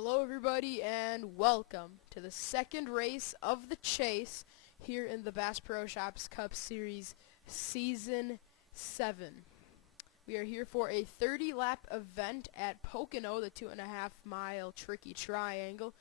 Hello everybody and welcome to the second race of the chase here in the Bass Pro Shops Cup Series Season 7. We are here for a 30-lap event at Pocono, the 2.5-mile tricky triangle.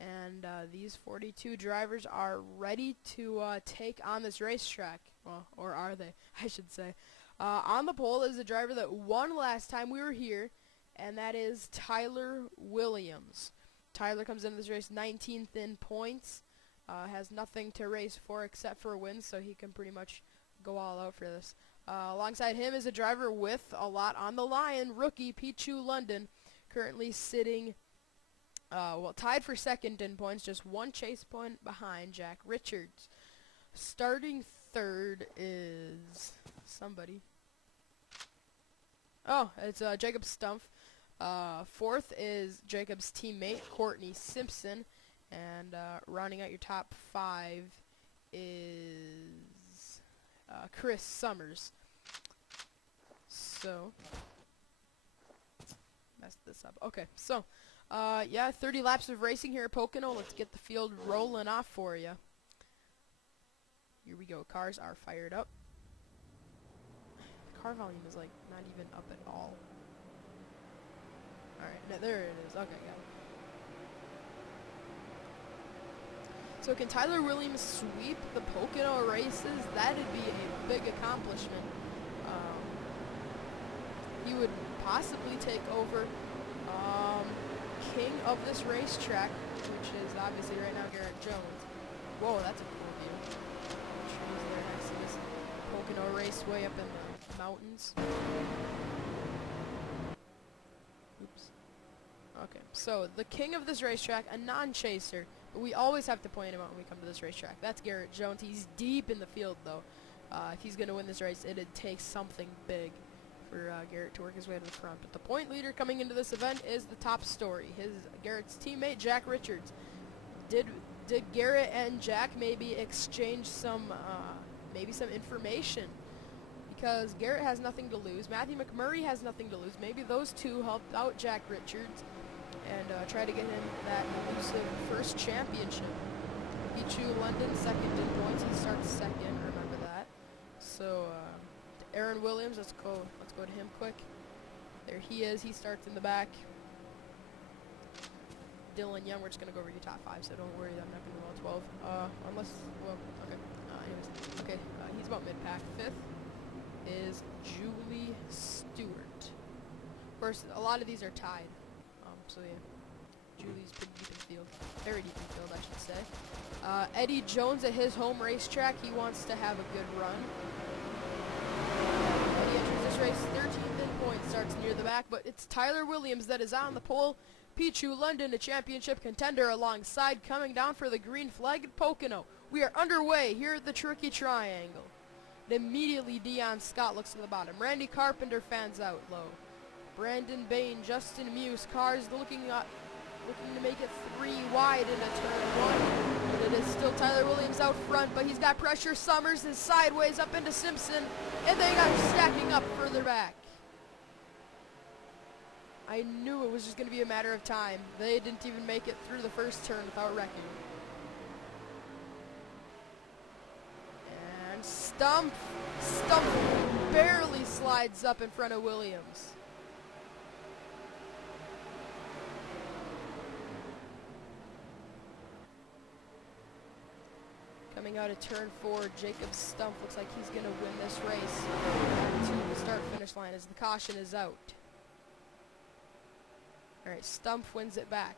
And these 42 drivers are ready to take on this racetrack. Well, or are they, I should say. On the pole is a driver that won last time we were here, and that is Tyler Williams. Tyler comes into this race 19th in points, has nothing to race for except for a win, so he can pretty much go all out for this. Alongside him is a driver with a lot on the line, rookie Pichu London, currently sitting, tied for second in points, just one chase point behind Jack Richards. Starting third is somebody. Oh, it's Jacob Stumpf. Fourth is Jacob's teammate, Courtney Simpson. And rounding out your top five is Chris Summers. So, messed this up. Okay, so, yeah, 30 laps of racing here at Pocono. Let's get the field rolling off for you. Here we go. Cars are fired up. The car volume is, like, not even up at all. Alright, there it is. Okay, got it. So can Tyler Williams sweep the Pocono races? That'd be a big accomplishment. He would possibly take over king of this racetrack, which is obviously right now Garrett Jones. Whoa, that's a cool view. Trees there next to this Pocono Raceway up in the mountains. Oops. Okay, so the king of this racetrack, a non-chaser, but we always have to point him out when we come to this racetrack. That's Garrett Jones. He's deep in the field, though. If he's going to win this race, it'd take something big for Garrett to work his way to the front. But the point leader coming into this event is the top story. Garrett's teammate, Jack Richards. Did Garrett and Jack maybe exchange some information? Because Garrett has nothing to lose. Matthew McMurray has nothing to lose. Maybe those two helped out Jack Richards and try to get him that elusive first championship. Pichu London, second in points. He starts second, remember that. So, Aaron Williams, let's go to him quick. There he is. He starts in the back. Dylan Young, we're just going to go over your top five, so don't worry, I'm not going to go all 12. Unless, well, okay. Anyways, okay, he's about mid-pack. Fifth is Julie Stewart. Of course, a lot of these are tied. So yeah, Julie's pretty deep in the field. Very deep in the field, I should say. Eddie Jones at his home racetrack, he wants to have a good run. Eddie enters this race 13th in points, starts near the back, but it's Tyler Williams that is on the pole. Pichu London, a championship contender alongside, coming down for the green flag at Pocono. We are underway here at the Tricky Triangle. And immediately Dion Scott looks to the bottom. Randy Carpenter fans out low. Brandon Bain, Justin Muse, cars looking to make it 3 wide into turn 1. But it is still Tyler Williams out front, but he's got pressure. Summers is sideways up into Simpson, and they got stacking up further back. I knew it was just going to be a matter of time. They didn't even make it through the first turn without wrecking. And Stumpf barely slides up in front of Williams. Coming out of turn 4, Jacob Stumpf looks like he's going to win this race to the start-finish line as the caution is out. Alright, Stumpf wins it back.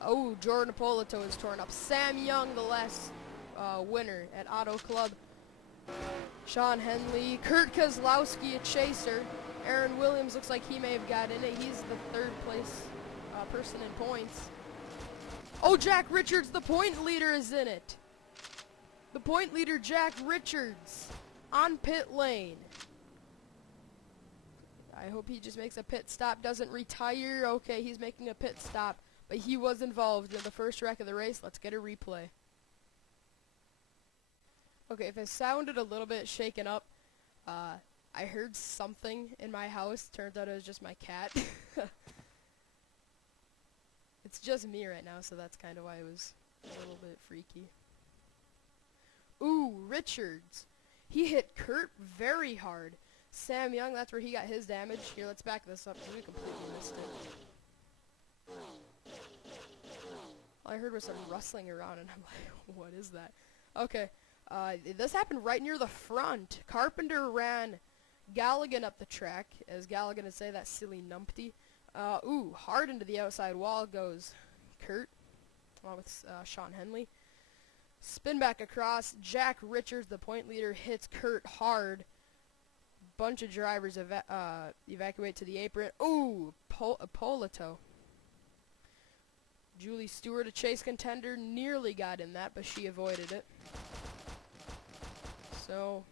Oh, Jordan Apolito is torn up. Sam Young, the last winner at Auto Club. Sean Henley. Kurt Kozlowski, a chaser. Aaron Williams looks like he may have got in it. He's the third place person in points. Oh, Jack Richards, the point leader, is in it. The point leader, Jack Richards, on pit lane. I hope he just makes a pit stop, doesn't retire. Okay, he's making a pit stop, but he was involved in the first wreck of the race. Let's get a replay. Okay, if it sounded a little bit shaken up, I heard something in my house. Turns out it was just my cat. just me right now, so that's kind of why it was a little bit freaky. Ooh, Richards. He hit Kurt very hard. Sam Young, that's where he got his damage. Here, let's back this up because we completely missed it. All I heard was some rustling around, and I'm like, what is that? Okay, this happened right near the front. Carpenter ran Galligan up the track, as Galligan would say, that silly numpty. Ooh, hard into the outside wall goes Kurt, along with Sean Henley. Spin back across. Jack Richards, the point leader, hits Kurt hard. Bunch of drivers evacuate to the apron. Ooh, Polito. Julie Stewart, a chase contender, nearly got in that, but she avoided it. So,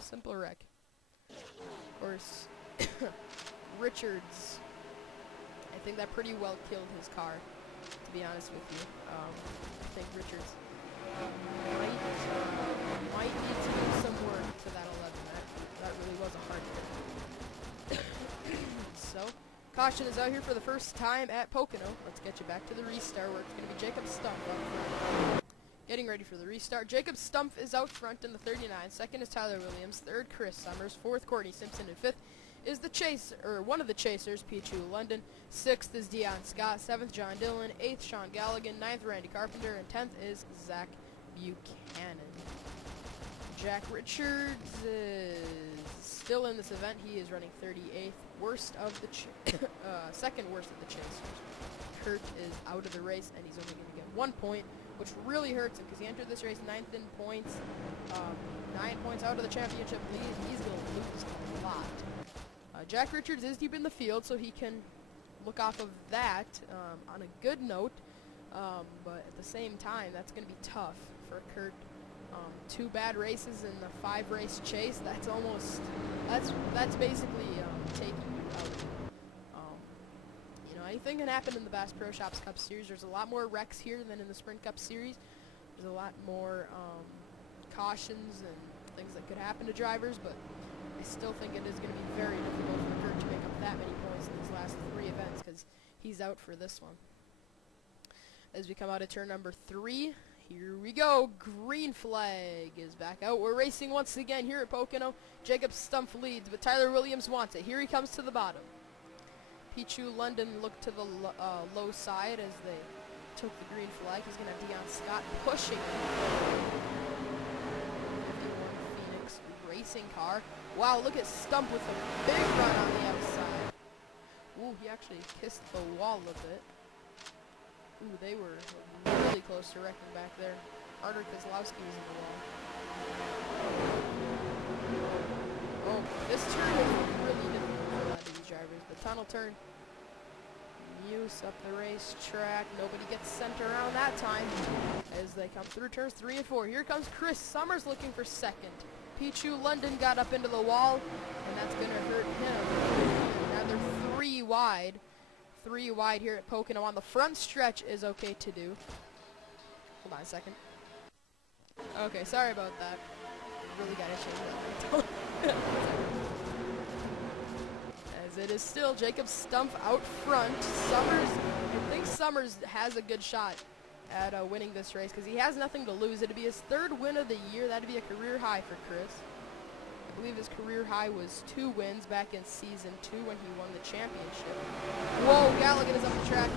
simple wreck. Of course, Richards, I think that pretty well killed his car, to be honest with you. I think Richards might need to do some work to that 11. That really was a hard hit. So, caution is out here for the first time at Pocono. Let's get you back to the restart where it's going to be Jacob Stumpf out front. Getting ready for the restart. Jacob Stumpf is out front in the 39. Second is Tyler Williams. Third, Chris Summers. Fourth, Courtney Simpson. And fifth is the one of the chasers, Pichu London. Sixth is Dion Scott. Seventh, John Dillon. Eighth, Sean Galligan. Ninth, Randy Carpenter. And 10th is Zach Buchanan. Jack Richards is still in this event. He is running 38th. Worst of the second worst of the chasers. Kurt is out of the race, and he's only going to get 1 point, which really hurts him because he entered this race 9th in points. 9 points out of the championship lead. He's going to lose a lot. Jack Richards is deep in the field, so he can look off of that on a good note. But at the same time, that's going to be tough for Kurt. 2 bad races in the 5-race chase. That's basically taking you out. Anything can happen in the Bass Pro Shops Cup Series. There's a lot more wrecks here than in the Sprint Cup Series. There's a lot more cautions and things that could happen to drivers, but I still think it is going to be very difficult for Kurt to make up that many points in these last 3 events because he's out for this one. As we come out of turn number 3, here we go. Green flag is back out. We're racing once again here at Pocono. Jacob Stumpf leads, but Tyler Williams wants it. Here he comes to the bottom. Pichu London looked to the low side as they took the green flag. He's going to have Dion Scott pushing him. 51 Phoenix racing car. Wow, look at Stumpf with a big run on the outside. Ooh, he actually kissed the wall a bit. Ooh, they were really close to wrecking back there. Artur Kozlowski was in the wall. Oh, this turn is really difficult for a lot of these drivers. The tunnel turn. Muse up the racetrack. Nobody gets sent around that time as they come through turns 3 and 4. Here comes Chris Summers looking for second. Pichu London got up into the wall, and that's going to hurt him. Now they're 3 wide. 3 wide here at Pocono. On the front stretch is okay to do. Hold on a second. Okay, sorry about that. Really got to change that. As it is still Jacob Stumpf out front. Summers, I think Summers has a good shot at winning this race because he has nothing to lose. It'd be his 3rd win of the year. That'd be a career high for Chris. I believe his career high was 2 wins back in season 2 when he won the championship. Whoa, Galligan is up the track.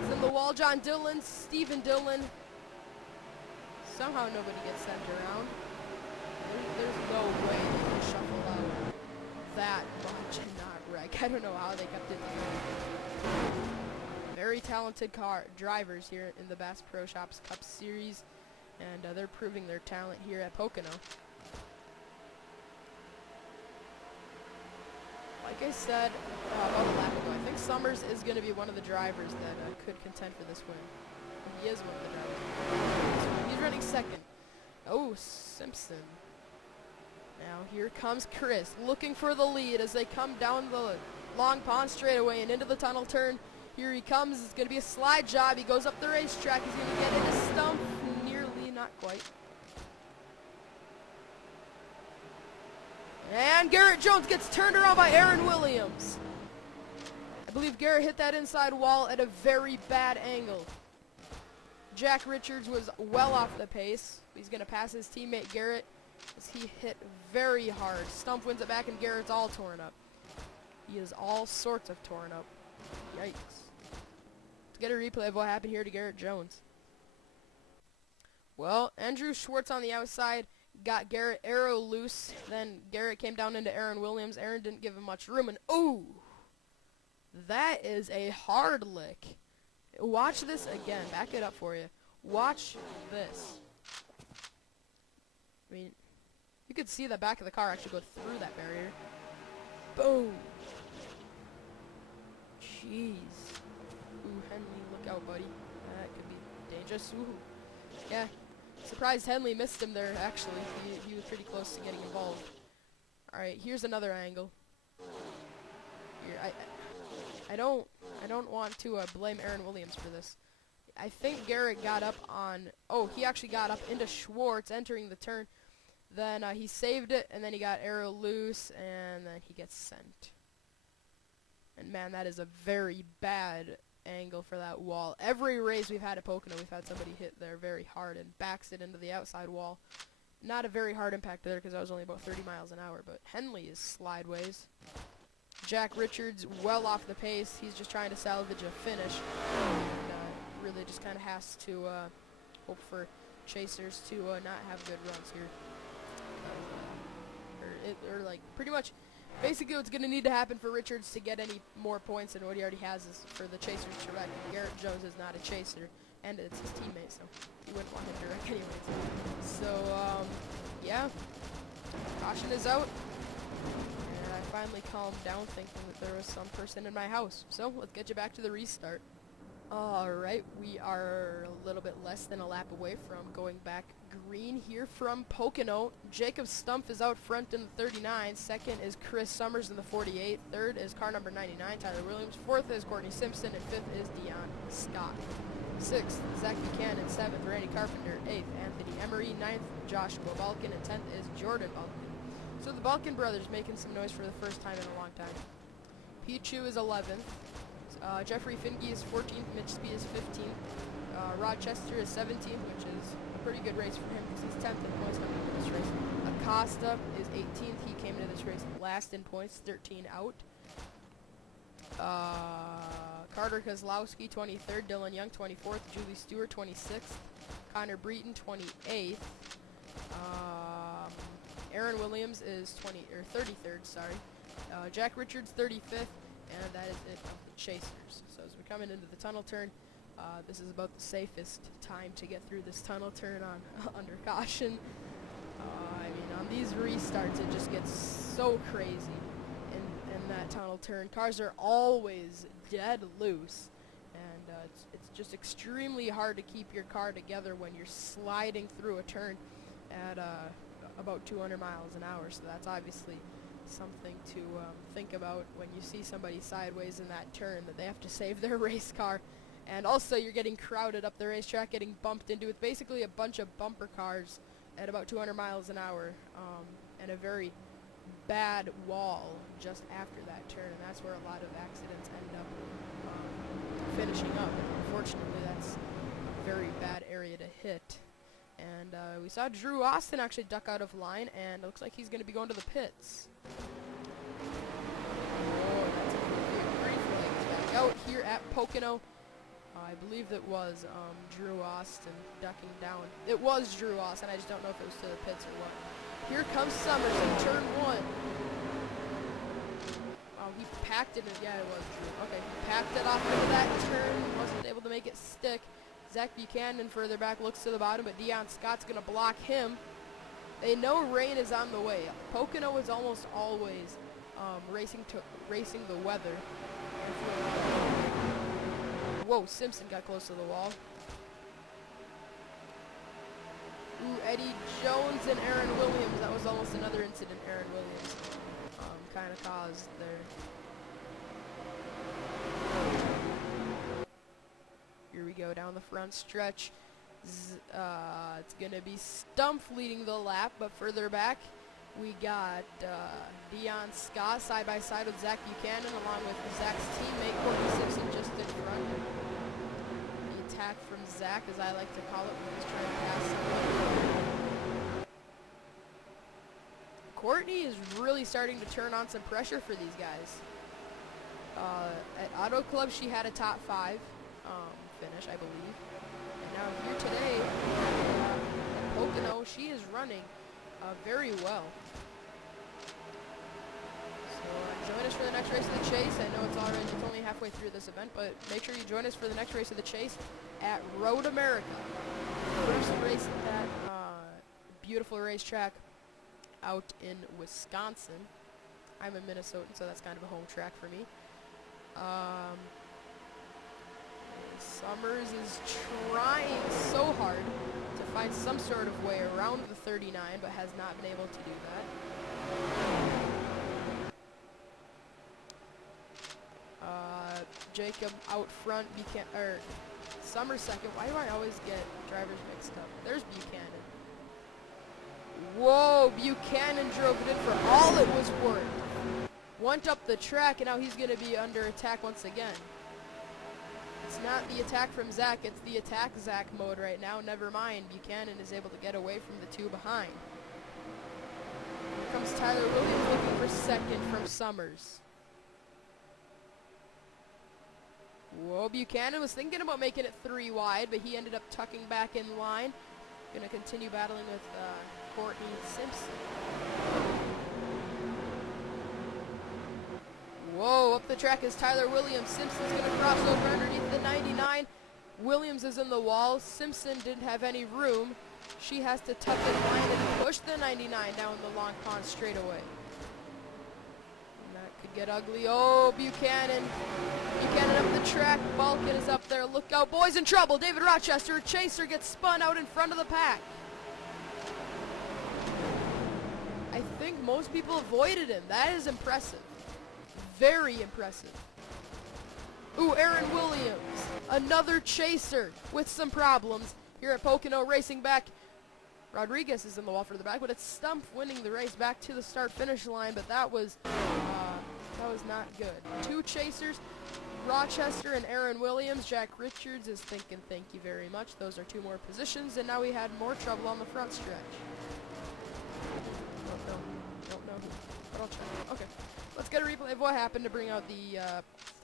He's in the wall. John Dillon, Stephen Dillon. Somehow nobody gets sent around. There's no way they can shuffle out that much and not wreck. I don't know how they kept it together. Very talented drivers here in the Bass Pro Shops Cup Series, and they're proving their talent here at Pocono. Like I said about a lap ago, I think Summers is going to be one of the drivers that could contend for this win. And he is one of the drivers. He's running second. Oh, Simpson. Now here comes Chris looking for the lead as they come down the long pond straightaway and into the tunnel turn. Here he comes. It's going to be a slide job. He goes up the racetrack. He's going to get into Stumpf. Nearly, not quite. And Garrett Jones gets turned around by Aaron Williams. I believe Garrett hit that inside wall at a very bad angle. Jack Richards was well off the pace. He's going to pass his teammate Garrett as he hit very hard. Stump wins it back and Garrett's all torn up. He is all sorts of torn up. Yikes. Let's get a replay of what happened here to Garrett Jones. Well, Andrew Schwartz on the outside got Garrett arrow loose. Then Garrett came down into Aaron Williams. Aaron didn't give him much room, and ooh, that is a hard lick. Watch this again. Back it up for you. Watch this. I mean, you could see the back of the car actually go through that barrier. Boom. Jeez. Ooh, Henley, look out, buddy. That could be dangerous. Ooh. Yeah. Surprised Henley missed him there, actually. He was pretty close to getting involved. Alright, here's another angle. Here, I don't want to blame Aaron Williams for this. I think Garrett got up on... Oh, he actually got up into Schwartz entering the turn. Then he saved it, and then he got arrow loose, and then he gets sent. And man, that is a very bad angle for that wall. Every race we've had at Pocono, we've had somebody hit there very hard and backs it into the outside wall. Not a very hard impact there because I was only about 30 miles an hour, but Henley is slideways. Jack Richards well off the pace. He's just trying to salvage a finish. And, really just kind of has to hope for chasers to not have good runs here. Or like pretty much basically what's going to need to happen for Richards to get any more points than what he already has is for the chasers to wreck. Garrett Jones is not a chaser, and it's his teammate, so he wouldn't want him to wreck anyways. So, yeah, caution is out, and I finally calmed down thinking that there was some person in my house. So, let's get you back to the restart. Alright, we are a little bit less than a lap away from going back green here from Pocono. Jacob Stumpf is out front in the 39. Second is Chris Summers in the 48. Third is car number 99, Tyler Williams. Fourth is Courtney Simpson. And fifth is Dion Scott. Sixth, Zach Buchanan. Seventh, Randy Carpenter. Eighth, Anthony Emery. Ninth, Joshua Balkin. And 10th is Jordan Balkin. So the Balkin brothers making some noise for the first time in a long time. Pichu is 11th. Jeffrey Finge is 14th, Mitch Speed is 15th, Rod Chester is 17th, which is a pretty good race for him because he's 10th in points coming into this race. Acosta is 18th, he came into this race last in points, 13 out. Carter Kozlowski, 23rd, Dylan Young, 24th, Julie Stewart, 26th, Connor Breton, 28th, Aaron Williams is 33rd, sorry, Jack Richards, 35th, and that is it of the chasers. So as we're coming into the tunnel turn, this is about the safest time to get through this tunnel turn on under caution. I mean, on these restarts, it just gets so crazy in that tunnel turn. Cars are always dead loose, and it's just extremely hard to keep your car together when you're sliding through a turn at about 200 miles an hour. So that's obviously something to think about when you see somebody sideways in that turn, that they have to save their race car. And also you're getting crowded up the racetrack, getting bumped into with basically a bunch of bumper cars at about 200 miles an hour, and a very bad wall just after that turn, and that's where a lot of accidents end up finishing up. And unfortunately that's a very bad area to hit. And we saw Drew Austin actually duck out of line, and it looks like he's going to be going to the pits. Oh, that's a green flag back out here at Pocono. I believe that was Drew Austin ducking down. It was Drew Austin, I just don't know if it was to the pits or what. Here comes Summers in turn 1. Oh, he packed it in. Yeah, it was Drew. Okay, he packed it off into that turn. Wasn't able to make it stick. Zach Buchanan further back looks to the bottom, but Dion Scott's going to block him. They know rain is on the way. Pocono is almost always racing the weather. Whoa, Simpson got close to the wall. Ooh, Eddie Jones and Aaron Williams. That was almost another incident Aaron Williams kind of caused there. Here we go down the front stretch. It's going to be Stumpf leading the lap, but further back we got Dion Scott side by side with Zach Buchanan, along with Zach's teammate attack from Zach, as I like to call it, when he's trying to pass somebody. Courtney is really starting to turn on some pressure for these guys. At Auto Club, she had a top 5 finish, I believe. And now here today, at Pocono, she is running very well. So join us for the next race of the Chase. I know it's only halfway through this event, but make sure you join us for the next race of the Chase at Road America. First race at that beautiful racetrack out in Wisconsin. I'm a Minnesotan, so that's kind of a home track for me. Summers is trying so hard to find some sort of way around the 39, but has not been able to do that. Jacob out front, Summers second. Why do I always get drivers mixed up? There's Buchanan. Whoa, Buchanan drove it in for all it was worth. Went up the track, and now he's going to be under attack once again. It's not the attack from Zach, it's the attack Zach mode right now. Never mind, Buchanan is able to get away from the 2 behind. Here comes Tyler Williams looking for second from Summers. Whoa, Buchanan was thinking about making it 3 wide, but he ended up tucking back in line. Gonna continue battling with Courtney Simpson. Whoa, up the track is Tyler Williams. Simpson's gonna cross over underneath the 99. Williams is in the wall. Simpson didn't have any room. She has to tuck in line and push the 99 down the long pond straightaway. That could get ugly. Oh, Buchanan. Buchanan up the track. Balkan is up there. Look out, boys in trouble. David Rochester, Chaser, gets spun out in front of the pack. I think most people avoided him. That is impressive. Very impressive. Ooh, Aaron Williams. Another Chaser with some problems here at Pocono racing back. Rodriguez is in the wall for the back, but it's Stump winning the race back to the start-finish line, but that was not good. 2 Chasers, Rochester and Aaron Williams. Jack Richards is thinking thank you very much. Those are 2 more positions, and now we had more trouble on the front stretch. Don't know who, but I'll check. Okay, let's get a replay of what happened to bring out the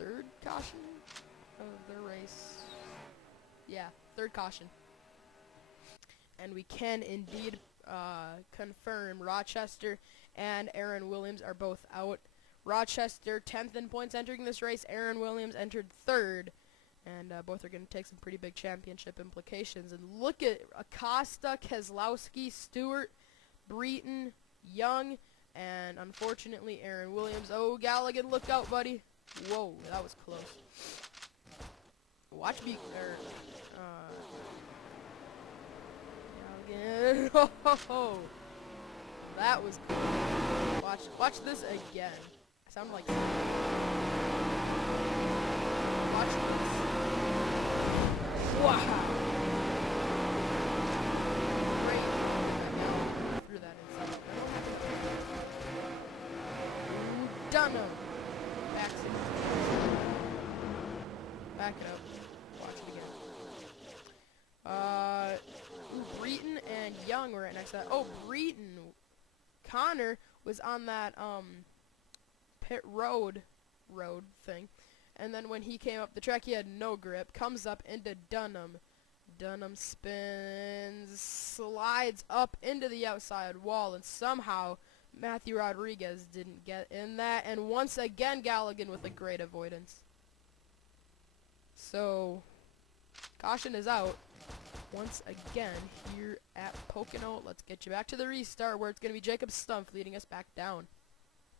3rd caution of the race. Yeah, 3rd caution. And we can indeed confirm Rochester and Aaron Williams are both out. Rochester 10th in points entering this race. Aaron Williams entered 3rd. And both are going to take some pretty big championship implications. And look at Acosta, Keselowski, Stewart, Breton, Young, and unfortunately Aaron Williams. Oh, Galligan, look out, buddy. Whoa, that was close. Watch me, Galligan. Oh, that was cool. Watch this again. I sound like watch this. Wow. Great. Threw that inside. Dunham. Back it up. Watch it again. Breton and Young were right next to that. Oh, Breton. Connor was on that pit road thing. And then when he came up the track, he had no grip. Comes up into Dunham. Dunham spins, slides up into the outside wall, and somehow Matthew Rodriguez didn't get in that. And once again, Galligan with a great avoidance. So, caution is out once again here at Pocono. Let's get you back to the restart where it's going to be Jacob Stumpf leading us back down.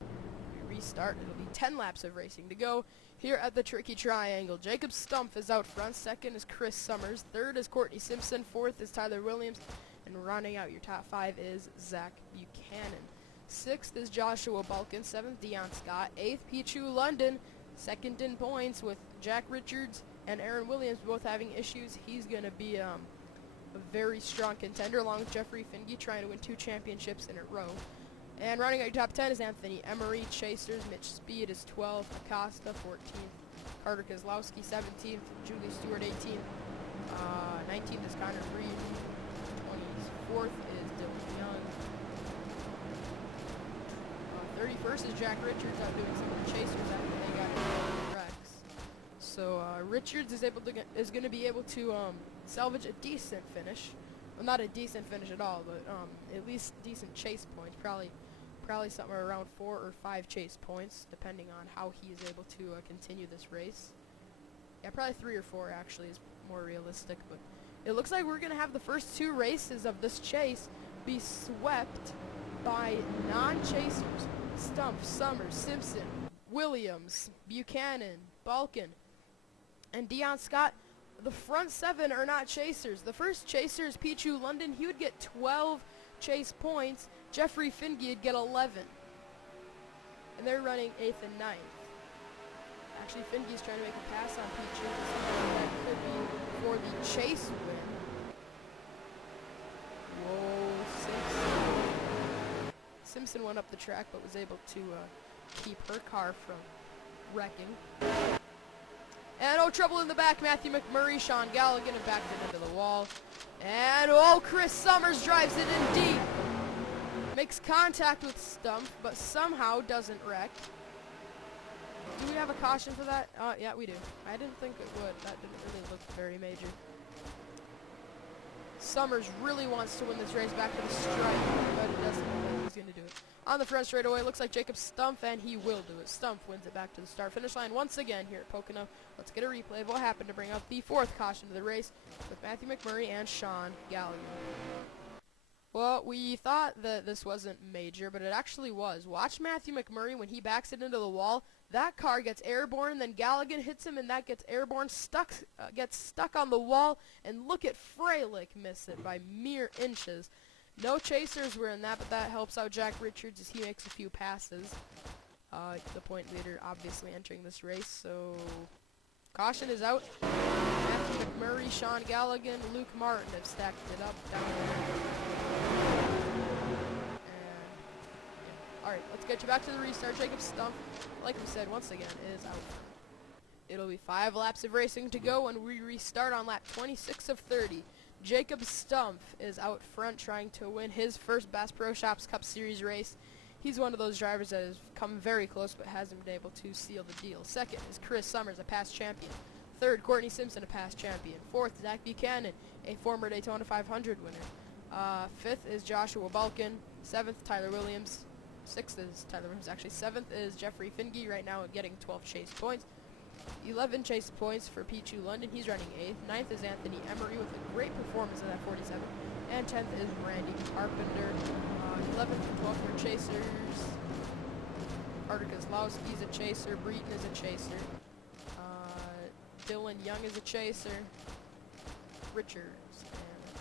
We restart. It'll be 10 laps of racing to go here at the Tricky Triangle. Jacob Stumpf is out front. 2nd is Chris Summers. 3rd is Courtney Simpson. 4th is Tyler Williams. And rounding out your top 5 is Zach Buchanan. 6th is Joshua Balkin. 7th, Dion Scott. 8th, Pichu London. 2nd in points with Jack Richards and Aaron Williams both having issues. He's going to be a very strong contender along with Jeffrey Finge trying to win 2 championships in a row. And running out your top 10 is Anthony Emery. Chasers, Mitch Speed is 12th. Acosta, 14th. Carter Keselowski, 17th. Julie Stewart, 18th. 19th is Connor Reed. 24th is Dylan Young. 31st is Jack Richards out doing some of the chasers after they got into wrecks. So Richards is going to be able to salvage a decent finish. Well, not a decent finish at all, but at least decent chase points. Probably somewhere around 4 or 5 chase points, depending on how he is able to continue this race. Yeah, probably 3 or 4 actually is more realistic. But it looks like we're going to have the first 2 races of this chase be swept by non-chasers. Stump, Summers, Simpson, Williams, Buchanan, Balkin, and Dion Scott. The front 7 are not chasers. The first chaser is Pichu London. He would get 12 chase points. Jeffrey Finge would get 11. And they're running 8th and 9th. Actually, Finge's trying to make a pass on Pichu. That could be for the chase win. Whoa, Simpson went up the track but was able to keep her car from wrecking. And oh, trouble in the back. Matthew McMurray, Sean Galligan, and backed it into the wall. And oh, Chris Summers drives it in deep. Makes contact with Stump, but somehow doesn't wreck. Do we have a caution for that? Yeah, we do. I didn't think it would. That didn't really look very major. Summers really wants to win this race back to the stripe, but it doesn't look like he's going to do it. On the front straightaway, looks like Jacob Stumpf, and he will do it. Stumpf wins it back to the start-finish line once again here at Pocono. Let's get a replay of what happened to bring up the 4th caution of the race with Matthew McMurray and Sean Gallagher. Well, we thought that this wasn't major, but it actually was. Watch Matthew McMurray when he backs it into the wall. That car gets airborne, then Galligan hits him, and that gets airborne, gets stuck on the wall, and look at Freilich miss it by mere inches. No chasers were in that, but that helps out Jack Richards as he makes a few passes. The point leader obviously entering this race, so caution is out. Matthew McMurray, Sean Galligan, Luke Martin have stacked it up down there. Alright, let's get you back to the restart. Jacob Stumpf, like we said, once again, is out. It'll be 5 laps of racing to go when we restart on lap 26 of 30. Jacob Stumpf is out front trying to win his first Bass Pro Shops Cup Series race. He's one of those drivers that has come very close but hasn't been able to seal the deal. Second is Chris Summers, a past champion. Third, Courtney Simpson, a past champion. Fourth, Zach Buchanan, a former Daytona 500 winner. Fifth is Joshua Balkin. Seventh, Tyler Williams. Sixth is Tyler Williams, actually. Seventh is Jeffrey Finge, right now getting 12 chase points. 11 chase points for Pichu London. He's running 8th. 9th is Anthony Emery with a great performance in that 47. And 10th is Randy Carpenter. 11th and 12th are chasers. Carter Kozlowski's a chaser. Breeden is a chaser. Dylan Young is a chaser. Richards and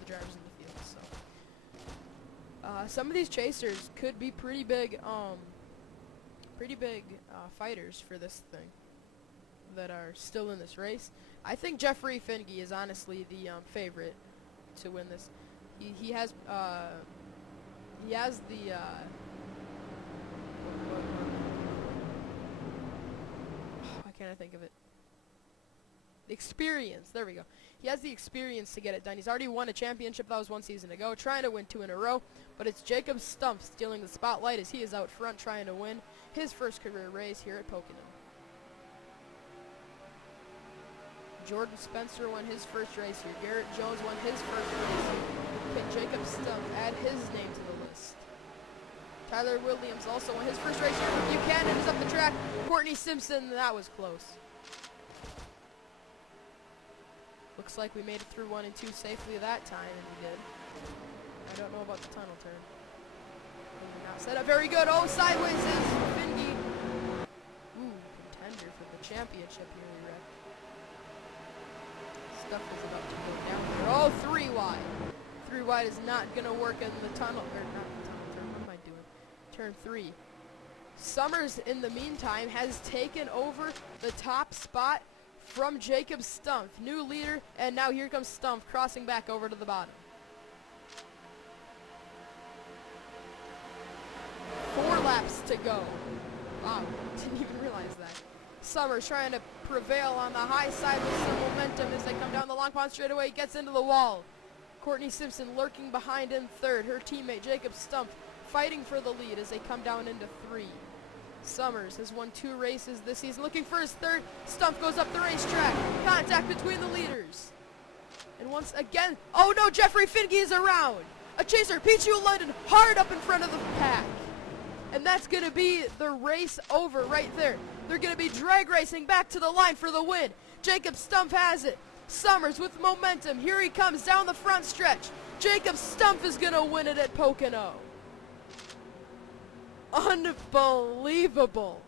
the drivers in the field. So some of these chasers could be pretty big fighters for this thing that are still in this race. I think Jeffrey Finge is honestly the favorite to win this. He has the why can't I think of it? The experience. There we go. He has the experience to get it done. He's already won a championship. That was 1 season ago. Trying to win 2 in a row. But it's Jacob Stumpf stealing the spotlight as he is out front trying to win his first career race here at Pocono. Jordan Spencer won his first race here. Garrett Jones won his first race here. Can Jacob Stumpf add his name to the list? Tyler Williams also won his first race here. Buchanan is up the track. Courtney Simpson, that was close. Looks like we made it through 1 and 2 safely that time, and we did. I don't know about the tunnel turn. Not set up very good. Oh, sideways is Finge. Ooh, contender for the championship here, we wrecked. Stuff is about to go down there. Oh, 3 wide. 3 wide is not going to work in the tunnel, or not the tunnel turn. What am I doing? Turn 3. Summers, in the meantime, has taken over the top spot from Jacob Stumpf, new leader, and now here comes Stumpf crossing back over to the bottom. 4 laps to go. Wow, didn't even realize that. Summers trying to prevail on the high side with some momentum as they come down the long pond straightaway. Gets into the wall. Courtney Simpson lurking behind in third. Her teammate Jacob Stumpf fighting for the lead as they come down into 3. Summers has won 2 races this season, looking for his third. Stumpf goes up the racetrack. Contact between the leaders. And once again, oh no, Jeffrey Finke is around. A chaser, Pichu London, hard up in front of the pack. And that's going to be the race over right there. They're going to be drag racing back to the line for the win. Jacob Stumpf has it. Summers with momentum. Here he comes down the front stretch. Jacob Stumpf is going to win it at Pocono. Unbelievable.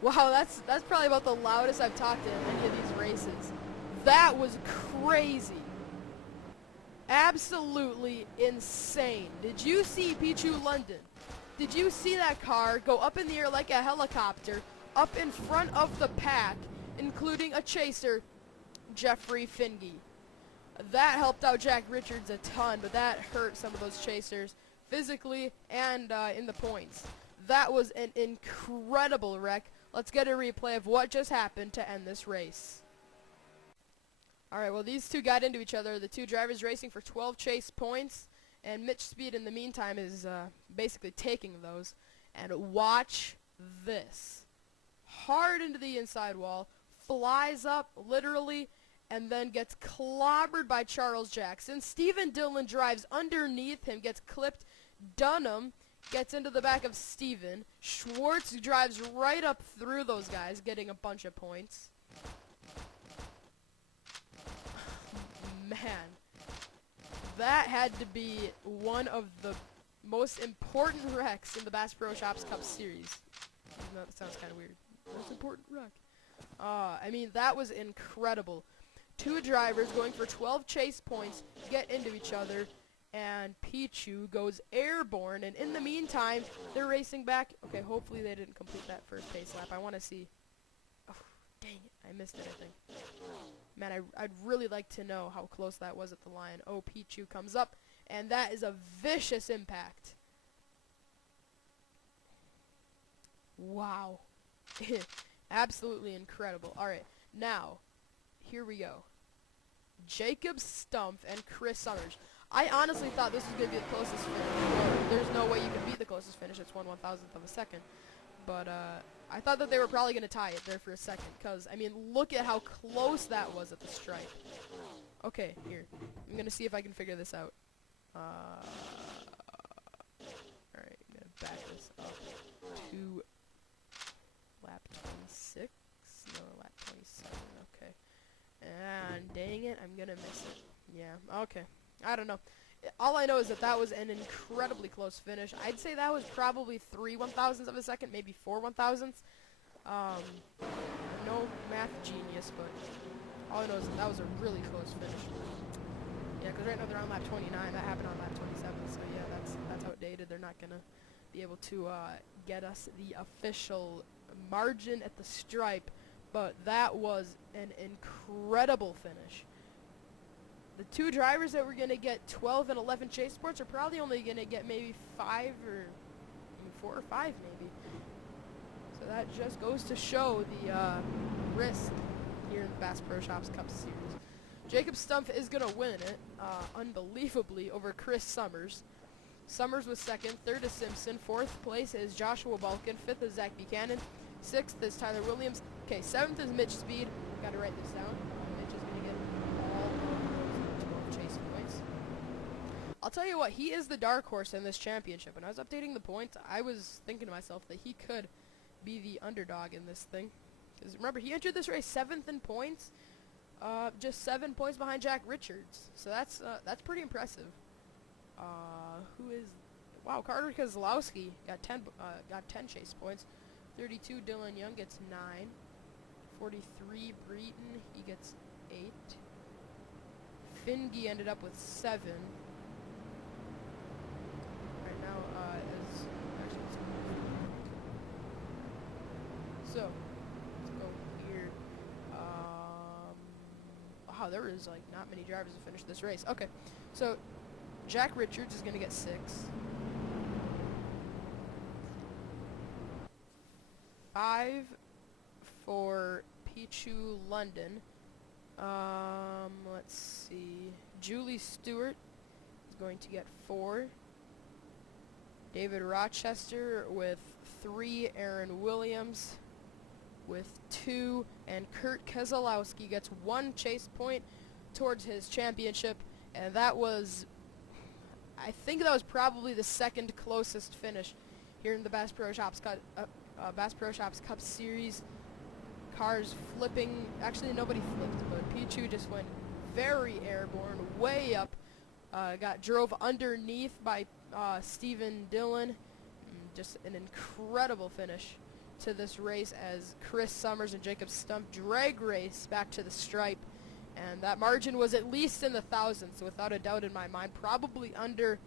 Wow, that's probably about the loudest I've talked in any of these races. That was crazy. Absolutely insane. Did you see Pichu London? Did you see that car go up in the air like a helicopter, up in front of the pack, including a chaser, Jeffrey Finke? That helped out Jack Richards a ton, but that hurt some of those chasers physically and in the points. That was an incredible wreck. Let's get a replay of what just happened to end this race. Alright, well, these two got into each other. The two drivers racing for 12 chase points, and Mitch Speed in the meantime is basically taking those. And watch this. Hard into the inside wall, flies up literally, and then gets clobbered by Charles Jackson. Stephen Dillon drives underneath him, gets clipped. Dunham gets into the back of Stephen. Schwartz drives right up through those guys, getting a bunch of points. Man, that had to be one of the most important wrecks in the Bass Pro Shops Cup Series. Even though that sounds kind of weird. Most important wreck. I mean, that was incredible. Two drivers going for 12 chase points get into each other, and Pichu goes airborne, and in the meantime, they're racing back. Okay, hopefully they didn't complete that first pace lap. I want to see. Oh, dang it. I missed it, I think. Man, I'd really like to know how close that was at the line. Oh, Pichu comes up, and that is a vicious impact. Wow. Absolutely incredible. All right, now, here we go. Jacob Stumpf and Chris Summers. I honestly thought this was going to be the closest finish. There's no way you can beat the closest finish. It's 1/1000th of a second. But I thought that they were probably going to tie it there for a second. Because, I mean, look at how close that was at the stripe. Okay, here. I'm going to see if I can figure this out. Alright, I'm going to back this up to lap 26. No, lap 27. Okay. And dang it, I'm going to miss it. Yeah, okay. I don't know. All I know is that that was an incredibly close finish. I'd say that was probably 3/1000ths of a second, maybe 4/1000ths. No math genius, but all I know is that that was a really close finish. Yeah, because right now they're on lap 29. That happened on lap 27, so yeah, that's outdated. They're not going to be able to get us the official margin at the stripe, but that was an incredible finish. The two drivers that were going to get 12 and 11 chase points are probably only going to get maybe 5 or 4 or 5 maybe. So that just goes to show the risk here in the Bass Pro Shops Cup Series. Jacob Stumpf is going to win it, unbelievably, over Chris Summers. Summers was second, third is Simpson, fourth place is Joshua Balkin, fifth is Zach Buchanan, sixth is Tyler Williams. Okay, seventh is Mitch Speed. Got to write this down. Mitch is going to get all of those 12 chase points. I'll tell you what, he is the dark horse in this championship. When I was updating the points, I was thinking to myself that he could be the underdog in this thing. Because remember, he entered this race 7th in points, just 7 points behind Jack Richards. So that's pretty impressive. Who is? Wow, Carter Kozlowski got 10 chase points. 32 Dylan Young gets 9. 43 Breton, he gets 8. Finge ended up with 7. Right now, so let's go here. Wow, there is like not many drivers to finish this race. Okay, so Jack Richards is going to get 6. 5 for Pichu London. Let's see. Julie Stewart is going to get 4. David Rochester with 3. Aaron Williams with 2. And Kurt Keselowski gets 1 chase point towards his championship. And that was, I think that was probably the second closest finish here in the Bass Pro Shops Cup Series. Cars flipping. Actually, nobody flipped, but Pichu just went very airborne, way up. Drove underneath by Stephen Dillon. Just an incredible finish to this race as Chris Summers and Jacob Stump drag race back to the stripe. And that margin was at least in the thousands, so without a doubt in my mind, probably under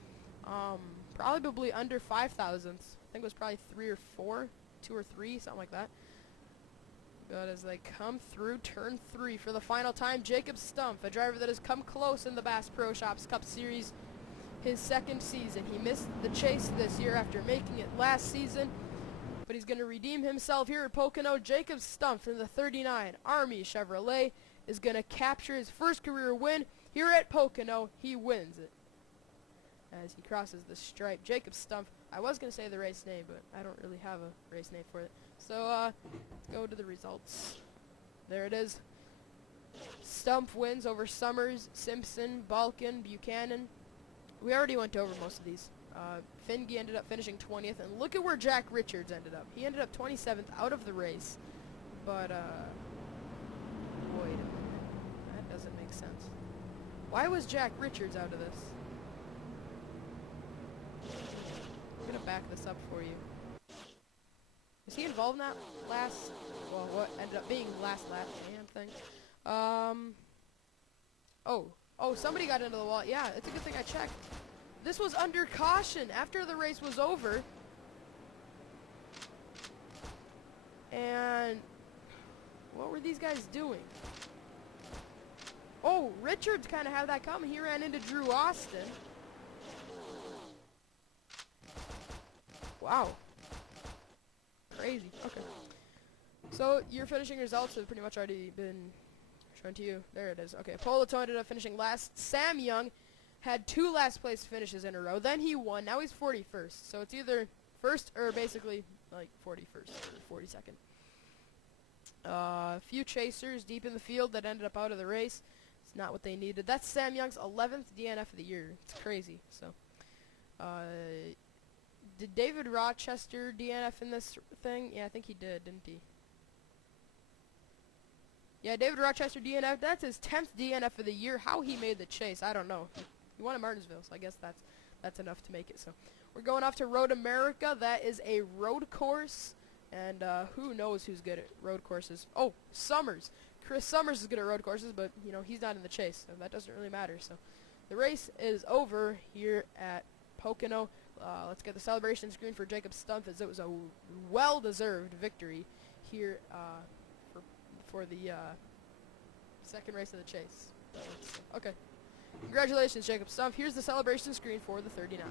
5 thousandths. I think it was probably 3 or 4, 2 or 3, something like that. But as they come through turn 3 for the final time, Jacob Stump, a driver that has come close in the Bass Pro Shops Cup Series, his second season. He missed the chase this year after making it last season, but he's going to redeem himself here at Pocono. Jacob Stump in the 39 Army Chevrolet is going to capture his first career win here at Pocono. He wins it as he crosses the stripe. Jacob Stump. I was going to say the race name, but I don't really have a race name for it. So, go to the results. There it is. Stump wins over Summers, Simpson, Balkin, Buchanan. We already went over most of these. Finge ended up finishing 20th, and look at where Jack Richards ended up. He ended up 27th out of the race, but, wait a minute. That doesn't make sense. Why was Jack Richards out of this? I'm going to back this up for you. Was he involved in that last, well, what ended up being last lap thing? Oh, somebody got into the wall. Yeah, it's a good thing I checked. This was under caution after the race was over. And what were these guys doing? Oh, Richards kind of had that coming. He ran into Drew Austin. Wow. Crazy. Okay. So your finishing results have pretty much already been shown to you. There it is. Okay. Poloto ended up finishing last. Sam Young had 2 last place finishes in a row. Then he won. Now he's 41st. So it's either first or basically like 41st or 42nd. A few chasers deep in the field that ended up out of the race. It's not what they needed. That's Sam Young's 11th DNF of the year. It's crazy. So, did David Rochester DNF in this thing? Yeah, I think he did, didn't he? Yeah, David Rochester DNF. That's his 10th DNF of the year. How he made the chase, I don't know. He won at Martinsville, so I guess that's enough to make it. So we're going off to Road America. That is a road course, and who knows who's good at road courses? Oh, Summers. Chris Summers is good at road courses, but you know he's not in the chase, so that doesn't really matter. So the race is over here at Pocono. Let's get the celebration screen for Jacob Stump, as it was a well-deserved victory here for the second race of the chase. Okay. Congratulations, Jacob Stump. Here's the celebration screen for the 39.